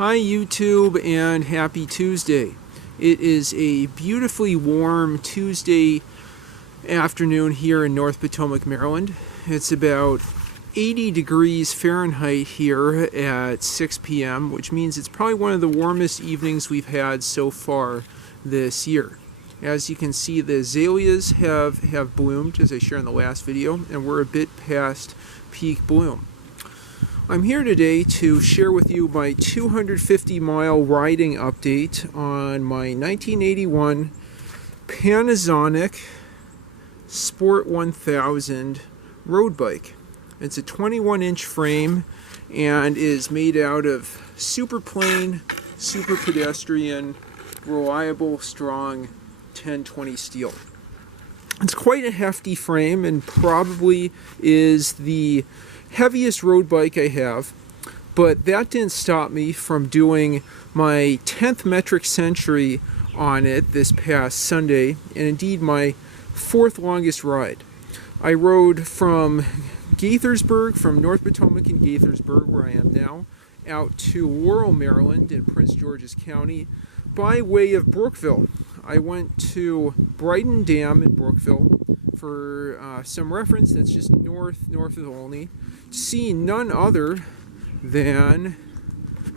Hi YouTube and happy Tuesday. It is a beautifully warm Tuesday afternoon here in North Potomac, Maryland. It's about 80 degrees Fahrenheit here at 6 p.m., which means it's probably one of the warmest evenings we've had so far this year. As you can see, the azaleas have bloomed, as I shared in the last video, and we're a bit past peak bloom. I'm here today to share with you my 250-mile riding update on my 1981 Panasonic Sport 1000 road bike. It's a 21-inch frame and is made out of super plain, super pedestrian, reliable, strong 1020 steel. It's quite a hefty frame and probably is the heaviest road bike I have, but that didn't stop me from doing my 10th metric century on it this past Sunday, and indeed my 4th longest ride. I rode from Gaithersburg, from North Potomac and Gaithersburg, where I am now, out to Laurel, Maryland in Prince George's County by way of Brookeville. I went to Brighton Dam in Brookeville. For some reference, that's just north of Olney, to see none other than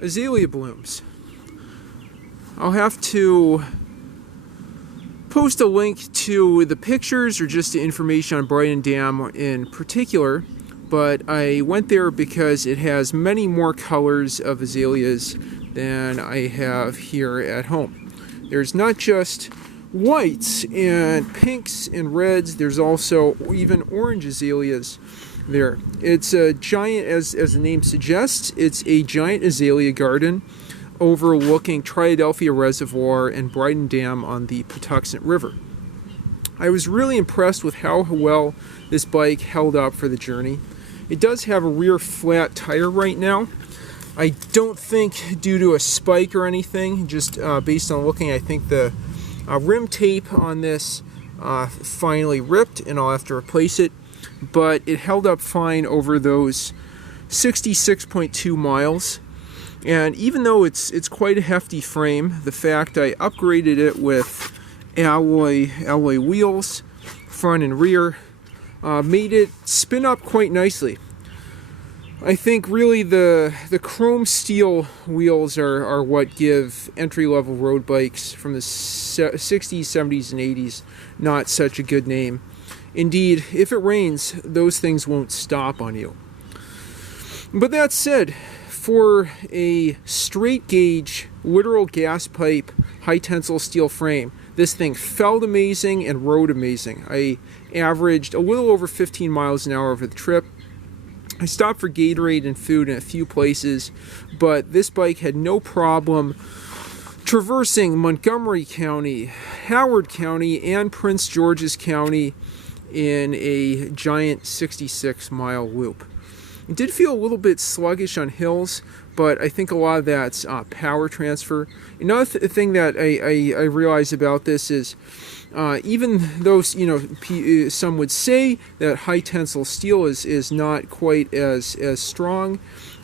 azalea blooms. I'll have to post a link to the pictures or just the information on Brighton Dam in particular, but I went there because it has many more colors of azaleas than I have here at home. There's not just whites and pinks and reds, there's also even orange azaleas there. It's a giant, as the name suggests, it's a giant azalea garden overlooking Triadelphia Reservoir and Brighton Dam on the Patuxent River. I was really impressed with how well this bike held up for the journey. It does have a rear flat tire right now. I don't think due to a spike or anything, just based on looking, I think the rim tape on this finally ripped and I'll have to replace it, but it held up fine over those 66.2 miles. And even though it's quite a hefty frame, the fact I upgraded it with alloy wheels, front and rear, made it spin up quite nicely. I think really the chrome steel wheels are what give entry-level road bikes from the 60s, 70s, and 80s not such a good name. Indeed, if it rains, those things won't stop on you. But that said, for a straight gauge, literal gas pipe, high tensile steel frame, this thing felt amazing and rode amazing. I averaged a little over 15 miles an hour over the trip. I stopped for Gatorade and food in a few places, but this bike had no problem traversing Montgomery County, Howard County, and Prince George's County in a giant 66-mile loop. It did feel a little bit sluggish on hills, but I think a lot of that's power transfer. Another thing that I realized about this is even though some would say that high tensile steel is not quite as strong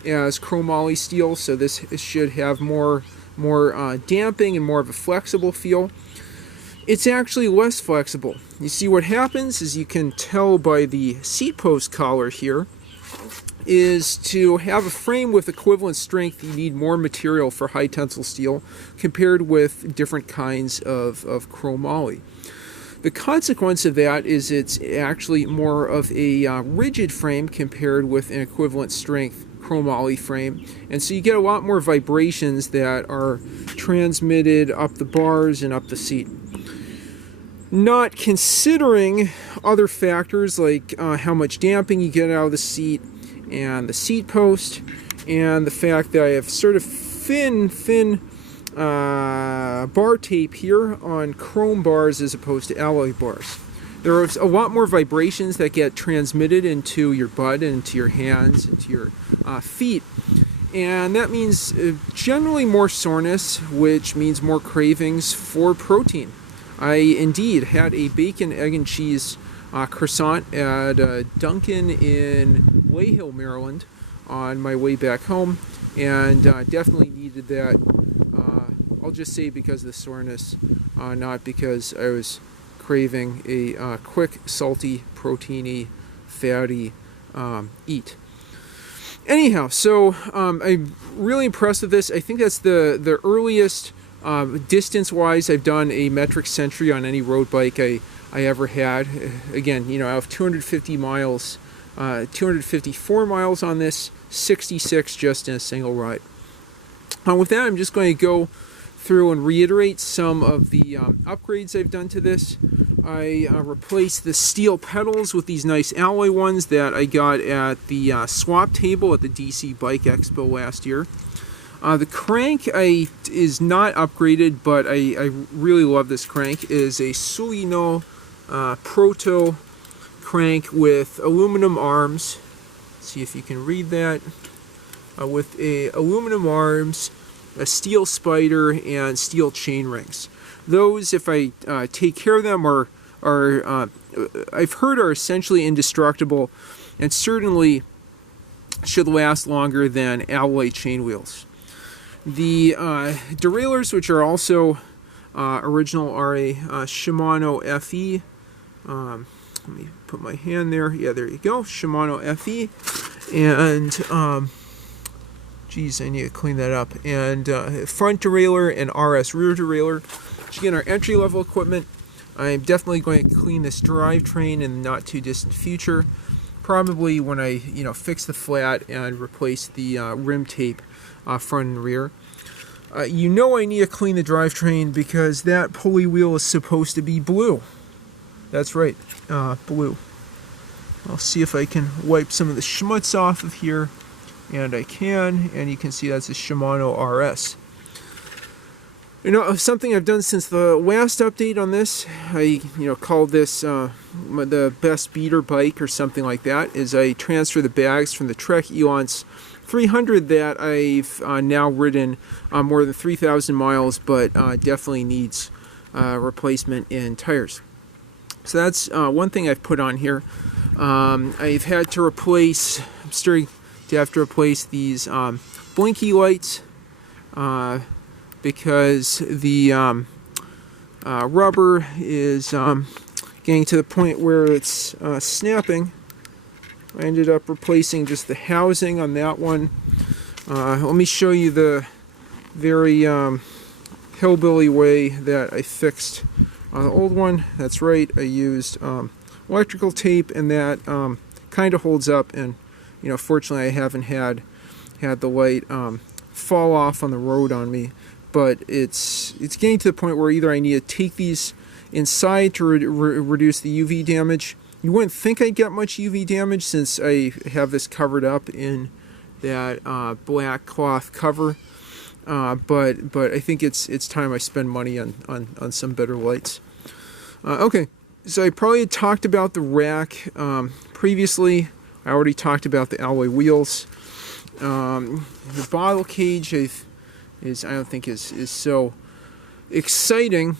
as chromoly steel, so this should have more damping and more of a flexible feel. It's actually less flexible. You see, what happens is, you can tell by the seat post collar here, is to have a frame with equivalent strength, you need more material for high tensile steel compared with different kinds of chromoly. The consequence of that is it's actually more of a rigid frame compared with an equivalent strength chromoly frame, and so you get a lot more vibrations that are transmitted up the bars and up the seat. Not considering other factors like how much damping you get out of the seat and the seat post, and the fact that I have sort of thin bar tape here on chrome bars as opposed to alloy bars. There are a lot more vibrations that get transmitted into your butt and into your hands, into your feet, and that means generally more soreness, which means more cravings for protein. I indeed had a bacon, egg, and cheese croissant at Dunkin' in Wayhill, Maryland on my way back home, and definitely needed that. I'll just say because of the soreness, not because I was craving a quick, salty, proteiny, fatty eat. Anyhow, so I'm really impressed with this. I think that's the earliest distance-wise I've done a metric century on any road bike I ever had. Again, you know, I have 250 miles, 254 miles on this, 66 just in a single ride. With that, I'm just going to go through and reiterate some of the upgrades I've done to this. I replaced the steel pedals with these nice alloy ones that I got at the swap table at the DC Bike Expo last year. The crank is not upgraded, but I really love this crank. It is a Sulino Proto crank with aluminum arms. Let's see if you can read that. With aluminum arms, a steel spider, and steel chain rings. Those, if I take care of them, are I've heard are essentially indestructible, and certainly should last longer than alloy chain wheels. The derailleurs, which are also original, are a Shimano FE. Let me put my hand there. Yeah, there you go. Shimano FE. And geez, I need to clean that up. And front derailleur and RS rear derailleur. Which again are entry level equipment. I'm definitely going to clean this drivetrain in the not too distant future. Probably when I fix the flat and replace the rim tape front and rear. I need to clean the drivetrain because that pulley wheel is supposed to be blue. That's right, blue. I'll see if I can wipe some of the schmutz off of here. And I can, and you can see that's a Shimano RS. Something I've done since the last update on this, I called this the best beater bike or something like that, is I transfer the bags from the Trek Elance 300 that I've now ridden more than 3,000 miles, but definitely needs replacement in tires. So that's one thing I've put on here. I've had to replace, I'm starting to have to replace these blinky lights because the rubber is getting to the point where it's snapping. I ended up replacing just the housing on that one. Let me show you the very hillbilly way that I fixed the old one. That's right, I used electrical tape, and that kind of holds up, and fortunately I haven't had the light fall off on the road on me, but it's getting to the point where either I need to take these inside to reduce the UV damage. You wouldn't think I'd get much UV damage since I have this covered up in that black cloth cover, but I think it's time I spend money on some better lights. Okay, so I probably had talked about the rack previously. I already talked about the alloy wheels. The bottle cage I don't think is so exciting.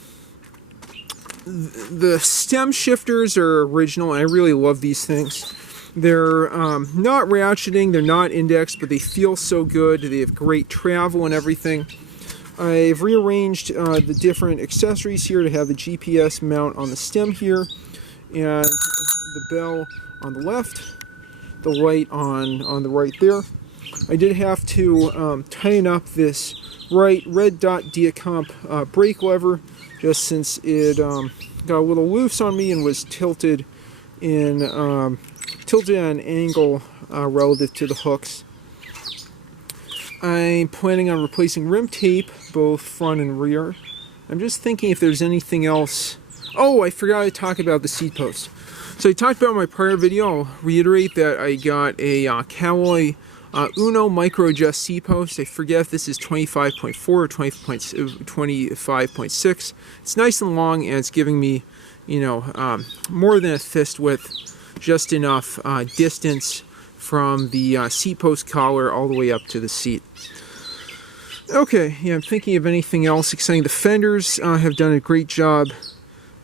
The stem shifters are original, and I really love these things. They're not ratcheting, they're not indexed, but they feel so good. They have great travel and everything. I've rearranged the different accessories here to have the GPS mount on the stem here, and the bell on the left, the light on the right there. I did have to tighten up this right red dot Diacomp brake lever, just since it got a little loose on me and was tilted at an angle relative to the hooks. I'm planning on replacing rim tape, both front and rear. I'm just thinking if there's anything else. Oh, I forgot to talk about the seat post. So I talked about in my prior video. I'll reiterate that I got a Cowboy Uno Micro Adjust seat post. I forget if this is 25.4 or 25.6. It's nice and long, and it's giving me, more than a fist width, just enough distance from the seat post collar all the way up to the seat. Okay, yeah, I'm thinking of anything else exciting. The fenders have done a great job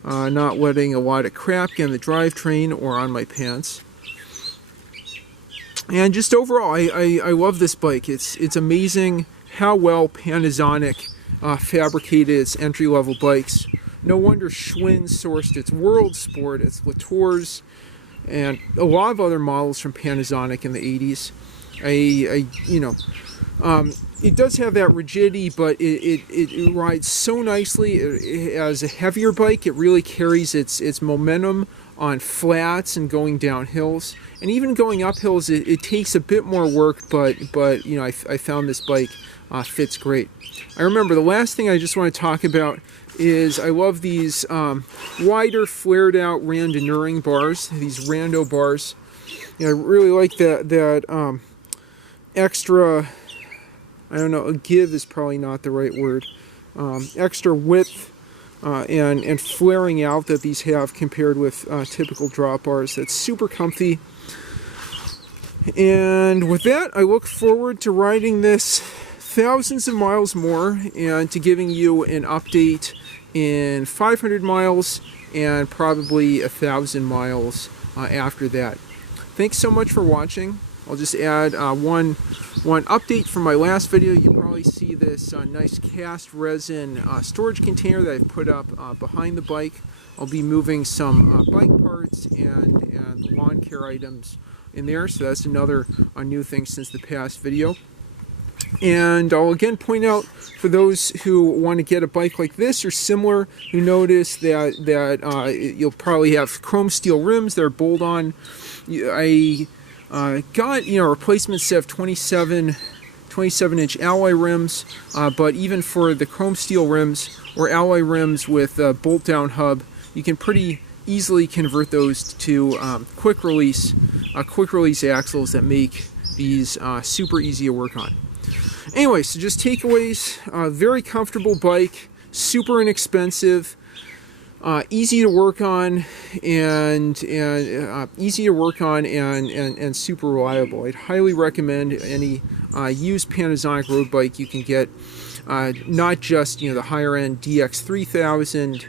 not letting a lot of crap get in the drivetrain or on my pants. And just overall, I love this bike. It's amazing how well Panasonic fabricated its entry-level bikes. No wonder Schwinn sourced its World Sport, its Latours, and a lot of other models from Panasonic in the 80s. It does have that rigidity, but it rides so nicely. As a heavier bike, it really carries its momentum on flats and going down hills, and even going up hills. It takes a bit more work, but I found this bike fits great. I remember the last thing I just want to talk about is I love these wider, flared out randonneuring bars. These rando bars. I really like that extra. I don't know. Give is probably not the right word. Extra width. And flaring out that these have compared with typical drop bars. That's super comfy. And with that, I look forward to riding this thousands of miles more and to giving you an update in 500 miles and probably 1,000 miles after that. Thanks so much for watching. I'll just add one update from my last video. You probably see this nice cast resin storage container that I've put up behind the bike. I'll be moving some bike parts and lawn care items in there, so that's another new thing since the past video. And I'll again point out, for those who want to get a bike like this or similar, you notice that you'll probably have chrome steel rims that are bolt-on. I got a replacement set of 27-inch alloy rims, but even for the chrome steel rims or alloy rims with a bolt-down hub, you can pretty easily convert those to quick release axles that make these super easy to work on. Anyway, so just takeaways: very comfortable bike, super inexpensive. Easy to work on and super reliable. I'd highly recommend any used Panasonic road bike you can get. Not just the higher end DX3000,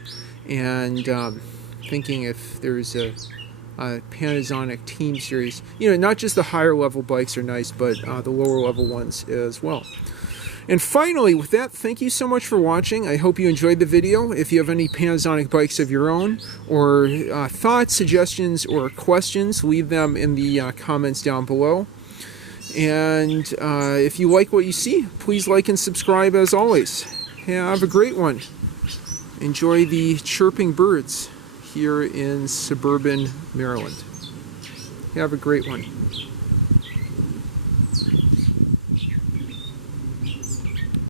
and thinking if there's a Panasonic Team Series. Not just the higher level bikes are nice, but the lower level ones as well. And finally, with that, thank you so much for watching. I hope you enjoyed the video. If you have any Panasonic bikes of your own, or thoughts, suggestions, or questions, leave them in the comments down below. And if you like what you see, please like and subscribe as always. Have a great one. Enjoy the chirping birds here in suburban Maryland. Have a great one.